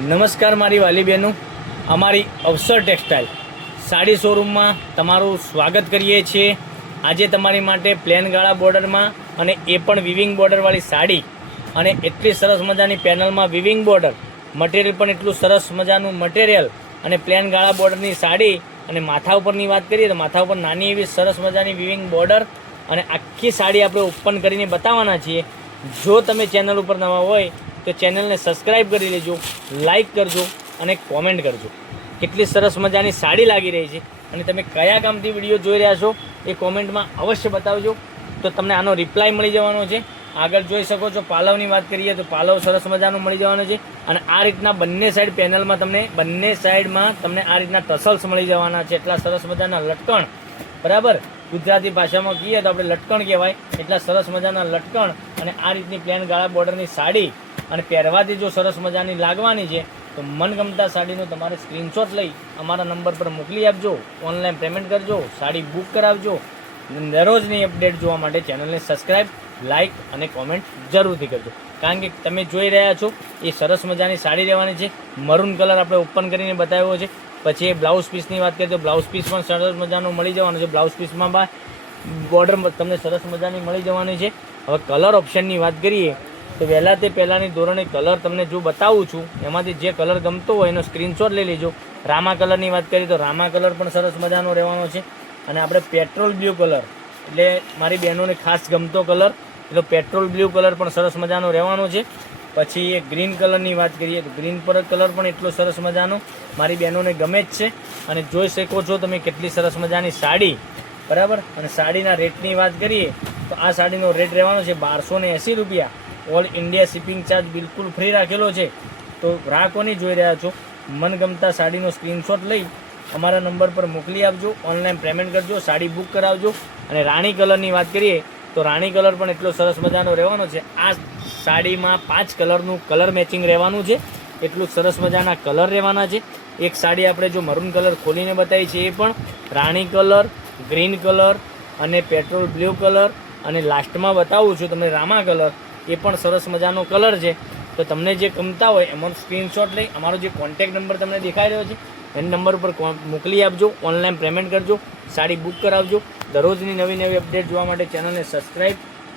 નમસ્કાર મારી વાલી બહેનો, અમારી અવસર ટેક્સટાઇલ સાડી શોરૂમમાં તમારું સ્વાગત કરીએ છીએ। આજે તમારી માટે પ્લેન ગાળા બોર્ડરમાં અને એ પણ વિવિંગ બોર્ડરવાળી સાડી અને એટલી સરસ મજાની પેનલમાં વિવિંગ બોર્ડર, મટીરિયલ પણ એટલું સરસ મજાનું મટીરિયલ અને પ્લેન ગાળા બોર્ડરની સાડી અને માથા ઉપરની વાત કરીએ તો માથા ઉપર નાની એવી સરસ મજાની વિવિંગ બોર્ડર અને આખી સાડી આપણે ઓપન કરીને બતાવવાના છીએ। જો તમે ચેનલ ઉપર નવા હોય તો ચેનલને સબસ્ક્રાઈબ કરી લેજો, લાઈક કરજો અને કોમેન્ટ કરજો। કેટલી સરસ મજાની સાડી લાગી રહી છે અને તમે કયા ગામથી વિડીયો જોઈ રહ્યા છો એ કોમેન્ટમાં અવશ્ય બતાવજો, તો તમને આનો રિપ્લાય મળી જવાનો છે। આગળ જોઈ શકો છો પાલવની વાત કરીએ તો પાલવ સરસ મજાનું મળી જવાનું છે અને આ રીતના બંને સાઈડ પેનલમાં બંને સાઈડમાં તમને આ રીતના ટસલ્સ મળી જવાના છે। એટલા સરસ મજાના લટકણ, બરાબર, ગુજરાતી ભાષામાં કહીએ તો આપણે લટકણ કહેવાય, એટલા સરસ મજાના લટકણ અને આ રીતની પ્લેન ગાળા બોર્ડરની સાડી અને પહેરવાથી જો સરસ મજાની લાગવાની છે તો મનગમતા સાડીનો તમારે સ્ક્રીનશોટ લઈ અમારા નંબર પર મોકલી આપજો, ઓનલાઈન પેમેન્ટ કરજો, સાડી બુક કરાવજો। દરરોજની અપડેટ જોવા માટે ચેનલને સબસ્ક્રાઈબ, લાઇક અને કોમેન્ટ જરૂરથી કરજો, કારણ કે તમે જોઈ રહ્યા છો એ સરસ મજાની સાડી રહેવાની છે। મરૂન કલર આપણે ઓપન કરીને બતાવ્યો છે। પછી એ બ્લાઉઝ પીસની વાત કરીએ તો બ્લાઉઝ પીસ પણ સરસ મજાનું મળી જવાનું છે। બ્લાઉઝ પીસમાં બોર્ડર તમને સરસ મજાની મળી જવાની છે। હવે કલર ઓપ્શનની વાત કરીએ તો વહેલા તે પહેલાંની ધોરણે કલર તમને જો બતાવું છું એમાંથી જે કલર ગમતો હોય એનો સ્ક્રીનશોટ લઈ લેજો। રામા કલરની વાત કરીએ તો રામા કલર પણ સરસ મજાનો રહેવાનો છે અને આપણે પેટ્રોલ બ્લુ કલર, એટલે મારી બહેનોને ખાસ ગમતો કલર, એટલે પેટ્રોલ બ્લુ કલર પણ સરસ મજાનો રહેવાનો છે। પછી એ ગ્રીન કલરની વાત કરીએ તો ગ્રીન પર કલર પણ એટલો સરસ મજાનો મારી બહેનોને ગમે જ છે અને જોઈ શકો છો તમે કેટલી સરસ મજાની સાડી, બરાબર। અને સાડીના રેટની વાત કરીએ તો આ સાડીનો રેટ રહેવાનો છે 1280 રૂપિયા। ઓલ ઇન્ડિયા શિપિંગ ચાર્જ બિલકુલ ફ્રી રાખેલો છે। તો ગ્રાહકોની જોઈ રહ્યા છો, મનગમતા સાડીનો સ્ક્રીનશોટ લઈ અમારા નંબર પર મોકલી આપજો, ઓનલાઈન પેમેન્ટ કરજો, સાડી બુક કરાવજો। અને રાણી કલરની વાત કરીએ તો રાણી કલર પણ એટલો સરસ મજાનો રહેવાનો છે। આ સાડીમાં 5 કલરનું કલર મેચિંગ રહેવાનું છે, એટલું સરસ મજાના કલર રહેવાના છે। એક સાડી આપણે જો મરૂન કલર ખોલીને બતાવી છે એ પણ રાણી કલર, ગ્રીન કલર અને પેટ્રોલ બ્લુ કલર અને લાસ્ટમાં બતાવું છું તમને રામા કલર, એ પણ સરસ મજાનો કલર છે। તો તમને જે ગમતા હોય એમાં સ્ક્રીનશોટ લઈ અમારો જે કોન્ટેક્ટ નંબર તમને દેખાઈ રહ્યો છે એ નંબર ઉપર મોકલી આપજો, ઓનલાઈન પેમેન્ટ કરજો, સાડી બુક કરાવજો। દરરોજની નવી અપડેટ જોવા માટે ચેનલને સબસ્ક્રાઈબ,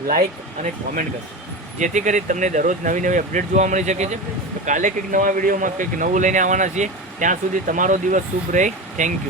લાઇક અને કોમેન્ટ કરજો, જેથી કરી તમને દરરોજ નવી અપડેટ જોવા મળી શકે છે। તો કાલે કંઈક નવા વિડીયોમાં કંઈક નવું લઈને આવવાના છીએ। ત્યાં સુધી તમારો દિવસ શુભ રહે। Thank you.